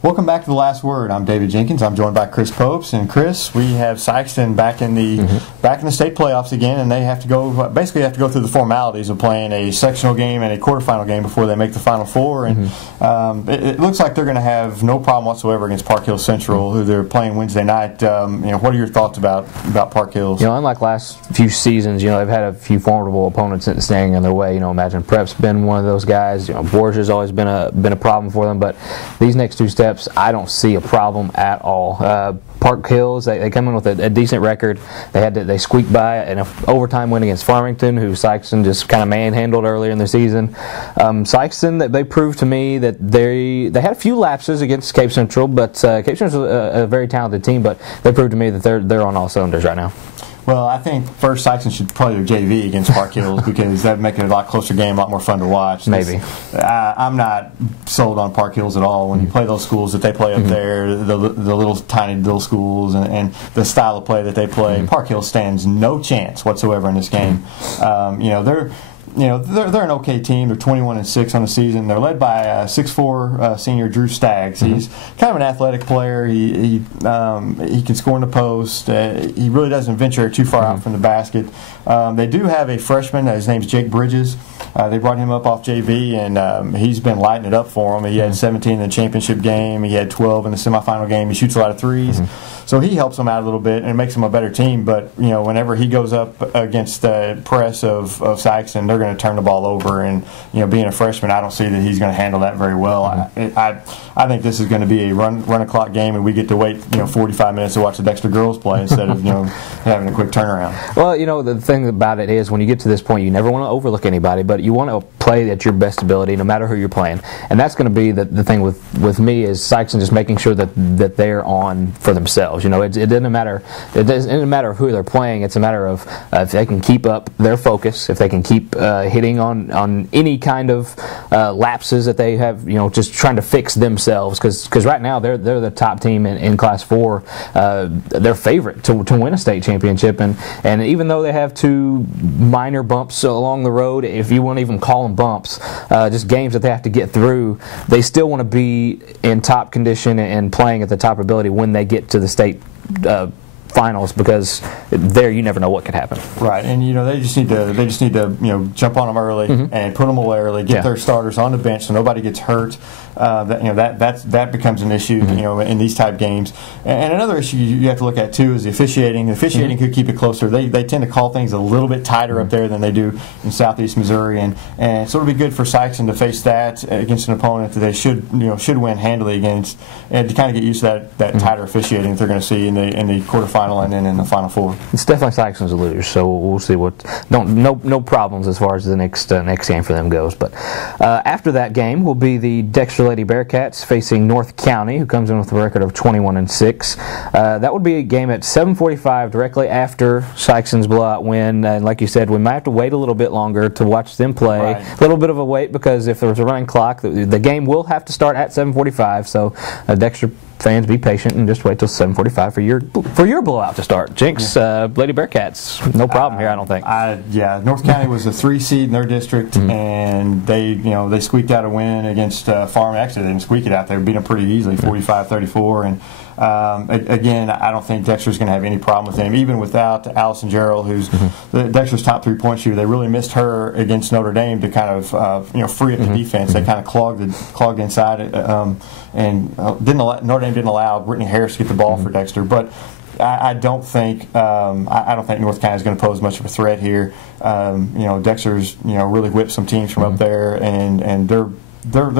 Welcome back to The Last Word. I'm David Jenkins. I'm joined by Chris Pobst. And Chris, we have Sikeston back in the state playoffs again, and they have to go through the formalities of playing a sectional game and a quarterfinal game before they make the Final Four. And it looks like they're going to have no problem whatsoever against Park Hill Central, who they're playing Wednesday night. What are your thoughts about Park Hills? Unlike last few seasons, they've had a few formidable opponents standing in their way. Imagine Prep's been one of those guys. Borgia's always been a problem for them, but these next two steps, I don't see a problem at all. Park Hills, they come in with a decent record. They squeaked by an overtime win against Farmington, who Sikeston just kind of manhandled earlier in the season. Sikeston, they proved to me that they had a few lapses against Cape Central, but Cape Central's a very talented team. But they proved to me that they're on all cylinders right now. Well, I think first Sikeston should play their JV against Park Hills because that would make it a lot closer game, a lot more fun to watch. Maybe. I'm not sold on Park Hills at all. When you play those schools that they play up there, the little tiny little schools, and the style of play that they play, Park Hills stands no chance whatsoever in this game. They're an okay team. They're 21-6 on the season. They're led by 6'4" senior Drew Staggs. He's kind of an athletic player. He can score in the post. He really doesn't venture too far out from the basket. They do have a freshman. His name's Jake Bridges. They brought him up off JV, and he's been lighting it up for them. He had 17 in the championship game. He had 12 in the semifinal game. He shoots a lot of threes. So he helps them out a little bit and makes them a better team. But whenever he goes up against the press of Sikeston, they're going to turn the ball over. And being a freshman, I don't see that he's going to handle that very well. I think this is going to be a run a clock game, and we get to wait 45 minutes to watch the Dexter girls play instead of having a quick turnaround. Well, the thing about it is when you get to this point, you never want to overlook anybody, but you want to play at your best ability no matter who you're playing. And that's going to be the thing with me is Sikeston just making sure that they're on for themselves. It doesn't matter. It doesn't matter who they're playing. It's a matter of if they can keep up their focus, if they can keep hitting on any kind of lapses that they have. Just trying to fix themselves because right now they're the top team in Class 4. They're favorite to win a state championship, and even though they have two minor bumps along the road, if you want to even call them bumps, just games that they have to get through, they still want to be in top condition and playing at the top ability when they get to the state finals, because there you never know what could happen. Right, and they just need to jump on them early and put them away early, get their starters on the bench so nobody gets hurt. That becomes an issue in these type games. And another issue you have to look at too is the officiating. The officiating could keep it closer. They tend to call things a little bit tighter up there than they do in Southeast Missouri, and so it'll be good for Sikeston to face that against an opponent that they should win handily against, and to kind of get used to that tighter officiating that they're going to see in the quarterfinal and then in the Final Four. It's definitely Sikeston's a loser, so we'll see what. No problems as far as the next game for them goes. But after that game will be the Dexter Lady Bearcats facing North County, who comes in with a record of 21-6. That would be a game at 7:45 directly after Sikeston's blowout win. And like you said, we might have to wait a little bit longer to watch them play. Right. A little bit of a wait because if there was a running clock, the game will have to start at 7:45. So Dexter fans, be patient and just wait till 7:45 for your blowout to start. Jenks, Lady Bearcats, no problem here, I don't think. North County was a 3 seed in their district, and they squeaked out a win against Farm. Actually, they didn't squeak it out; they beat them pretty easily, 45-34. And again, I don't think Dexter's going to have any problem with them, even without Allison Gerald, who's Dexter's top 3-point shooter. They really missed her against Notre Dame to kind of free up the defense. They kind of clogged inside, and Notre Dame didn't allow Brittany Harris to get the ball for Dexter. But I don't think North County is going to pose much of a threat here. Dexter's really whipped some teams from up there, and they're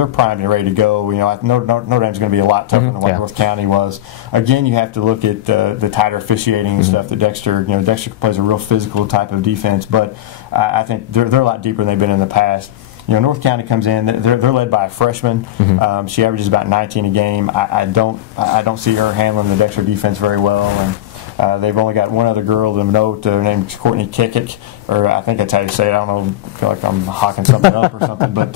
primed and ready to go. Notre Dame's going to be a lot tougher than what North County was. Again, you have to look at the tighter officiating and stuff that Dexter. Dexter plays a real physical type of defense, but I think they're a lot deeper than they've been in the past. North County comes in. They're led by a freshman. She averages about 19 a game. I don't see her handling the Dexter defense very well, and they've only got one other girl to note named Courtney Kikic, or I think that's how you say it. I don't know. I feel like I'm hawking something up or something, but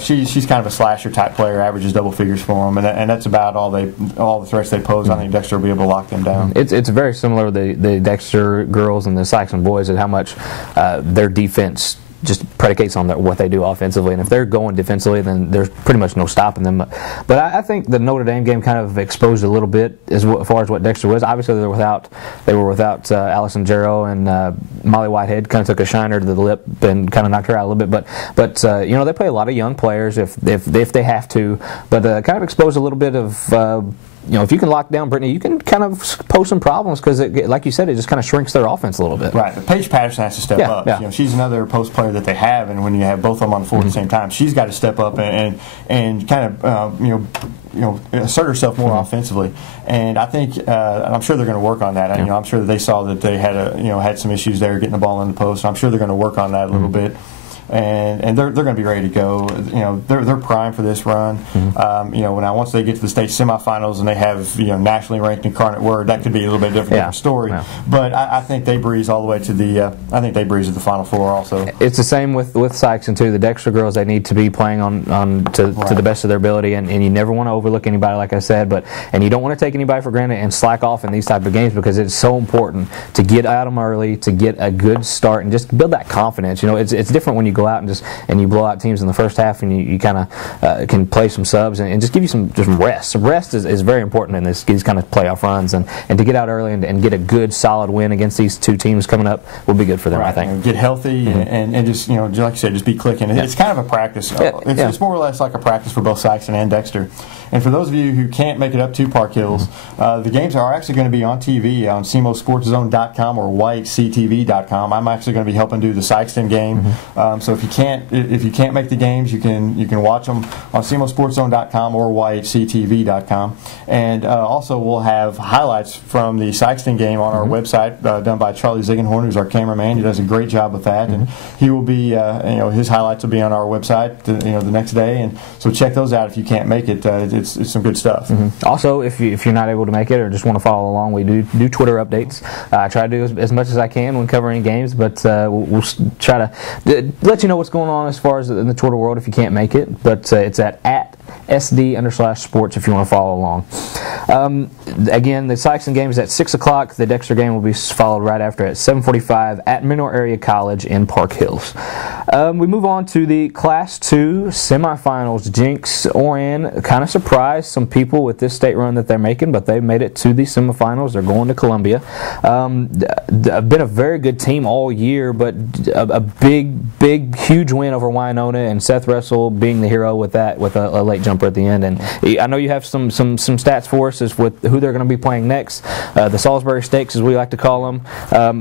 she's kind of a slasher type player. Averages double figures for them, and that's about all the threats they pose. I think Dexter will be able to lock them down. It's very similar to the Dexter girls and the Sikeston boys at how much their defense just predicates on what they do offensively. And if they're going defensively, then there's pretty much no stopping them. But I think the Notre Dame game kind of exposed a little bit as far as what Dexter was. Obviously, they were without Allison Jarrow, and Molly Whitehead kind of took a shiner to the lip and kind of knocked her out a little bit. But they play a lot of young players if they have to. But kind of exposed a little bit of. If you can lock down Brittany, you can kind of pose some problems because, like you said, it just kind of shrinks their offense a little bit. Right. But Paige Patterson has to step up. Yeah. She's another post player that they have, and when you have both of them on the floor at the same time, she's got to step up and kind of assert herself more offensively. And I think I'm sure they're going to work on that. I'm sure that they saw that they had some issues there getting the ball in the post. I'm sure they're going to work on that a little bit. And they're going to be ready to go. They're primed for this run. Now once they get to the state semifinals and they have nationally ranked Incarnate Word, that could be a little bit different story. Yeah. But I think they breeze all the way to the. I think they breeze to the Final Four also. It's the same with Sikeston too. The Dexter girls, they need to be playing to the best of their ability, and you never want to overlook anybody, like I said. And you don't want to take anybody for granted and slack off in these type of games because it's so important to get at them early, to get a good start, and just build that confidence. It's different when you go out and you blow out teams in the first half, and you kind of can play some subs and just give you some rest. Some rest is very important in these kind of playoff runs, and to get out early and get a good solid win against these two teams coming up will be good for them. Right. I think. Get healthy and just like you said, just be clicking. It's kind of a practice. It's more or less like a practice for both Sikeston and Dexter. And for those of you who can't make it up to Park Hills, the games are actually going to be on TV on CMOSportsZone.com or WhiteCTV.com. I'm actually going to be helping do the Sikeston game. So if you can't make the games, you can watch them on CMOSportsZone.com or WhiteCTV.com. And also we'll have highlights from the Sikeston game on our website done by Charlie Ziegenhorn, who's our cameraman. He does a great job with that, and he will be his highlights will be on our website the next day. And so check those out if you can't make it. It's some good stuff. Also, if you're not able to make it or just want to follow along, we do Twitter updates. I try to do as much as I can when covering games, but we'll try to let you know what's going on as far as in the Twitter world if you can't make it. But it's at SD_sports if you want to follow along. Again, the Sikeston game is at 6 o'clock. The Dexter game will be followed right after at 7:45 at Menor Area College in Park Hills. We move on to the Class 2 semifinals. Jenks, Oran kind of surprised some people with this state run that they're making, but they made it to the semifinals. They're going to Columbia. Been a very good team all year, but a big, huge win over Wynonna, and Seth Russell being the hero with that, with a late jumper at the end. And I know you have some stats for us as with who they're going to be playing next. The Salisbury Stakes, as we like to call them.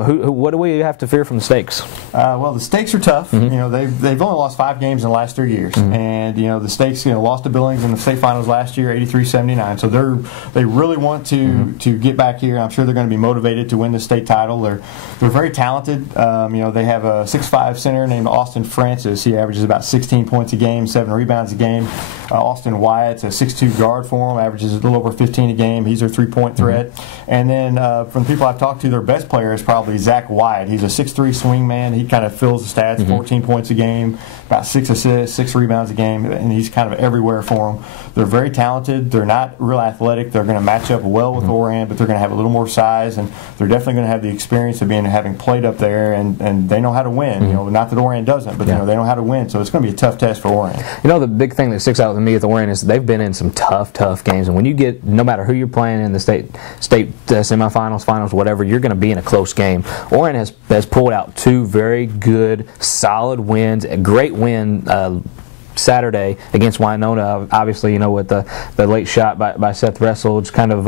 What do we have to fear from the Stakes? Well, the Stakes are tough. They've only lost 5 games in the last 3 years, and the Stakes lost to Billings in the state finals last year, 83-79. So they really want to get back here. I'm sure they're going to be motivated to win the state title. They're very talented. They have a 6'5" center named Austin Francis. He averages about 16 points a game, 7 rebounds a game. Austin Wyatt's a 6'2" guard for them, averages a little over 15 a game. He's their 3-point threat. And then from the people I've talked to, their best player is probably Zach Wyatt. He's a 6'3" swing man. He kind of fills the stats, 14 points a game, about 6 assists, 6 rebounds a game, and he's kind of everywhere for them. They're very talented. They're not real athletic. They're going to match up well with Oran, but they're going to have a little more size, and they're definitely going to have the experience of having played up there, and they know how to win. Not that Oran doesn't, but they know how to win. So it's going to be a tough test for Oran. The big thing that sticks out with me with Oran is they've been in some tough games, and when you get, no matter who you're playing in the state semifinals, finals, whatever, you're going to be in a close game. Oran has pulled out 2 very good, solid wins, a great win Saturday against Wynonna, obviously, with the late shot by Seth Russell, just kind of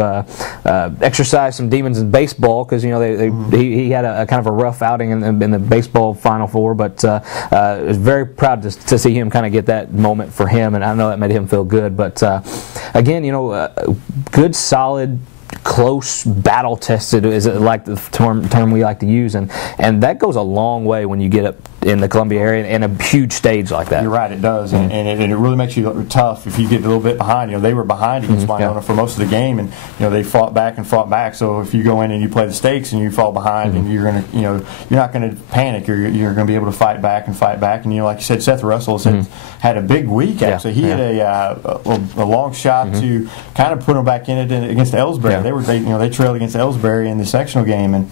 exercised some demons in baseball because he had a kind of a rough outing in the baseball Final Four, but was very proud to see him kind of get that moment for him, and I know that made him feel good. But again, good, solid, close, battle tested is like the term we like to use, and that goes a long way when you get up in the Columbia area in a huge stage like that. You're right, it does, and it really makes you look tough if you get a little bit behind. They were behind against Wynonna for most of the game, and they fought back. So if you go in and you play the Stakes and you fall behind, and you're gonna you're not going to panic. You're going to be able to fight back. And like you said, Seth Russell had a big week. Actually, he had a long shot to kind of put him back in it against Ellsbury. They trailed against Ellsbury in the sectional game, and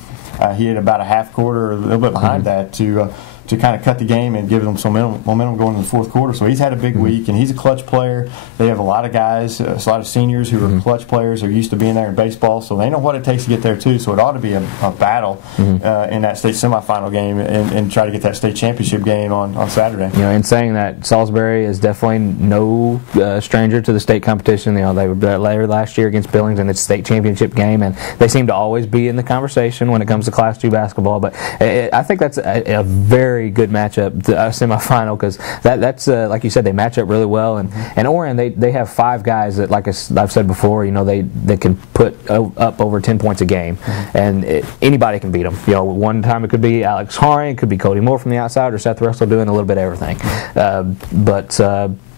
he had about a half quarter, a little bit behind that to to kind of cut the game and give them some momentum going into the fourth quarter. So he's had a big week, and he's a clutch player. They have a lot of guys, a lot of seniors who are clutch players. They're used to being there in baseball, so they know what it takes to get there too. So it ought to be a battle in that state semifinal game and try to get that state championship game on Saturday. In saying that, Salisbury is definitely no stranger to the state competition. They were there last year against Billings in its state championship game, and they seem to always be in the conversation when it comes to Class 2 basketball. But I think that's a very good matchup, a semifinal, because that's like you said, they match up really well. And Oran, they have 5 guys that, like I've said before, they can put up over 10 points a game, and anybody can beat them. One time it could be Alex Haring, it could be Cody Moore from the outside, or Seth Russell doing a little bit of everything. But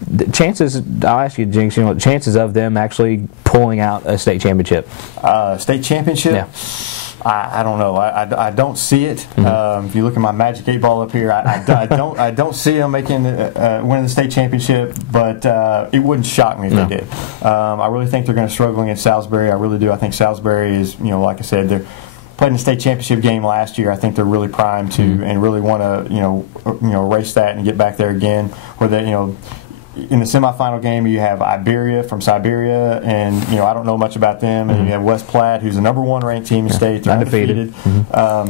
the chances, I'll ask you, Jenks, chances of them actually pulling out a state championship. State championship? Yeah. I don't know. I don't see it. If you look at my Magic 8 ball up here, I don't see them making winning the state championship. But it wouldn't shock me if they did. I really think they're going to struggle against Salisbury. I really do. I think Salisbury is, like I said, they're played in the state championship game last year. I think they're really primed to and really want to race that and get back there again. Where they in the semifinal game, you have Iberia from Siberia, and I don't know much about them. And you have West Platte, who's the #1 ranked team in state. They're undefeated.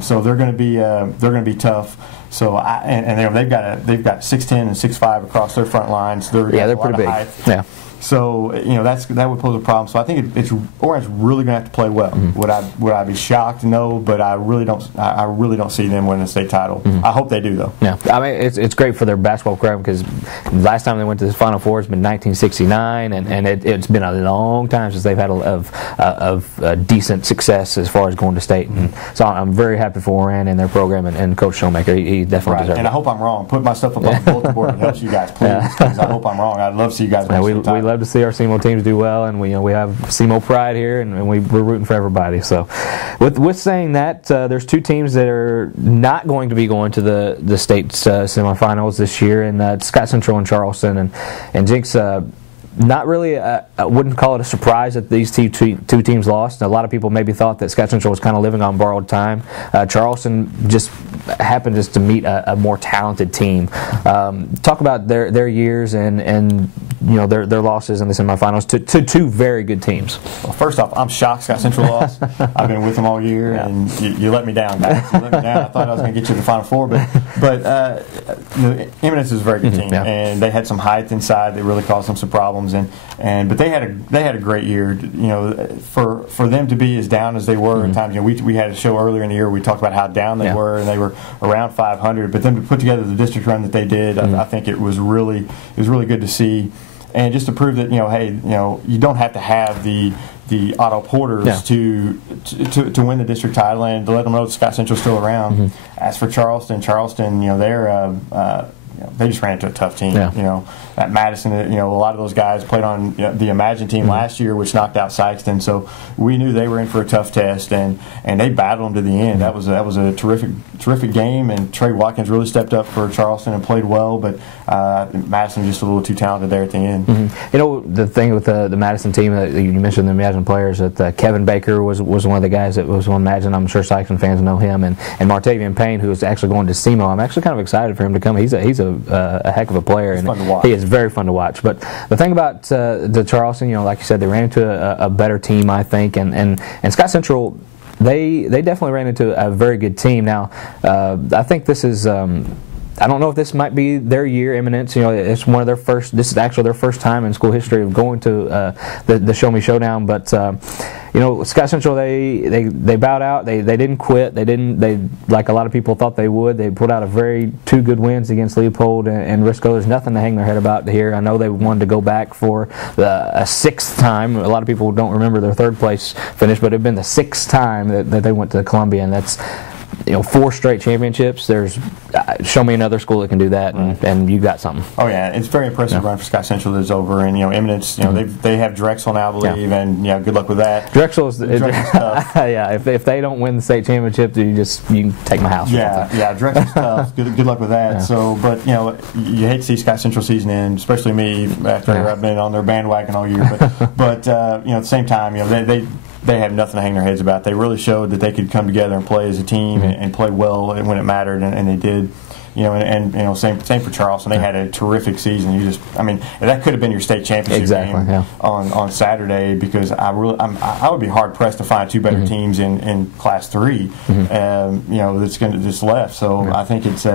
So they're going to be tough. So they've got 6'10" and 6'5" across their front lines. They're pretty big. Height. Yeah. So that would pose a problem. So I think Oran's really going to have to play well. Would I be shocked? No, but I really don't see them winning the state title. I hope they do though. Yeah, I mean it's great for their basketball program, because last time they went to the Final Four has been 1969, and it's been a long time since they've had a decent success as far as going to state. And so I'm very happy for Oran and their program and Coach Showmaker. He definitely deserves it. And I hope I'm wrong. Put my stuff up on the bulletin board and helps you guys, please. Because I hope I'm wrong. I'd love to see you guys win the title. Love to see our SEMO teams do well, and we have SEMO pride here, and we're rooting for everybody. So, with saying that, there's 2 teams that are not going to be going to the state semifinals this year, and Scott Central and Charleston, and Jenks. Not really, I wouldn't call it a surprise that these two teams lost. A lot of people maybe thought that Scott Central was kind of living on borrowed time. Charleston just happened to meet a more talented team. Talk about their years and their losses in the semifinals to 2 very good teams. Well, first off, I'm shocked Scott Central lost. I've been with them all year, and you let me down, guys. You let me down. I thought I was going to get you to the Final Four, but Eminence is a very good team, and they had some height inside that really caused them some problems. But they had a great year. For them to be as down as they were at times. We had a show earlier in the year where we talked about how down they were, and they were around 500. But them to put together the district run that they did, I think it was really good to see. And just to prove that you don't have to have the Otto Porters to win the district title, and to let them know that Scott Central's still around. As for Charleston, they just ran into a tough team. At Madison, a lot of those guys played on the Imagine team last year, which knocked out Sikeston. So we knew they were in for a tough test, and they battled them to the end. That was a terrific game, and Trey Watkins really stepped up for Charleston and played well. But Madison just a little too talented there at the end. The thing with the Madison team that you mentioned, the Imagine players, that Kevin Baker was one of the guys that was on Imagine. I'm sure Sikeston fans know him, and Martavian Payne, who is actually going to SEMO. I'm actually kind of excited for him to come. He's a heck of a player, and he is very fun to watch. But the thing about the Charleston, like you said, they ran into a better team, I think, and Scott Central, they definitely ran into a very good team. Now, I think this is. I don't know if this might be their year, Eminence. It's one of their first. This is actually their first time in school history of going to the Show Me Showdown. But Scott Central, they bowed out. They didn't quit. They like a lot of people thought they would. They put out 2 good wins against Leopold and Risco. There's nothing to hang their head about here. I know they wanted to go back for a 6th time. A lot of people don't remember their 3rd place finish, but it'd been the 6th time that they went to Columbia, and that's 4 straight championships. There's show me another school that can do that, and you got something. Oh yeah, it's a very impressive run for Scott Central that's over, and Eminence. They have Drexel now, I believe, and good luck with that. Drexel's tough. If they don't win the state championship, you can take my house. Drexel's tough. Good luck with that. So, but you hate to see Scott Central season end, especially me after I've been on their bandwagon all year. But at the same time, they have nothing to hang their heads about. They really showed that they could come together and play as a team and play well when it mattered, and they did. and same for Charleston. They had a terrific season. That could have been your state championship game on Saturday, because I would be hard pressed to find two better teams in Class 3. That's left. So I think it's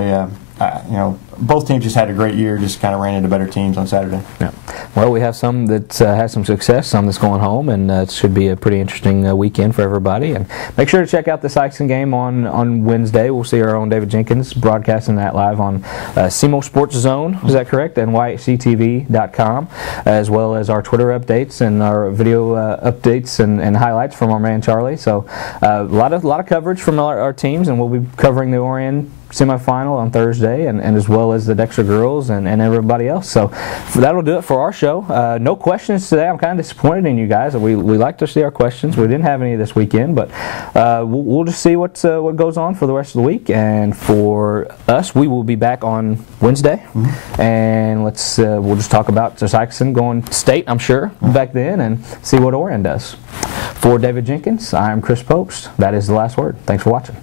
both teams just had a great year, just kind of ran into better teams on Saturday. Yeah. Well, we have some that has some success, some that's going home, and it should be a pretty interesting weekend for everybody. And make sure to check out the Sikeston game on Wednesday. We'll see our own David Jenkins broadcasting that live on SEMO Sports Zone. Is that correct? NYCTV.com, as well as our Twitter updates and our video updates and highlights from our man Charlie. So a lot of coverage from our teams, and we'll be covering the Oran semifinal on Thursday, and as well as the Dexter girls and everybody else. So that'll do it for our show. No questions today. I'm kind of disappointed in you guys. We like to see our questions. We didn't have any this weekend, but we'll just see what goes on for the rest of the week. And for us, we will be back on Wednesday, and we'll just talk about Sikeston going state, I'm sure, back then, and see what Oran does. For David Jenkins, I'm Chris Pobst. That is the last word. Thanks for watching.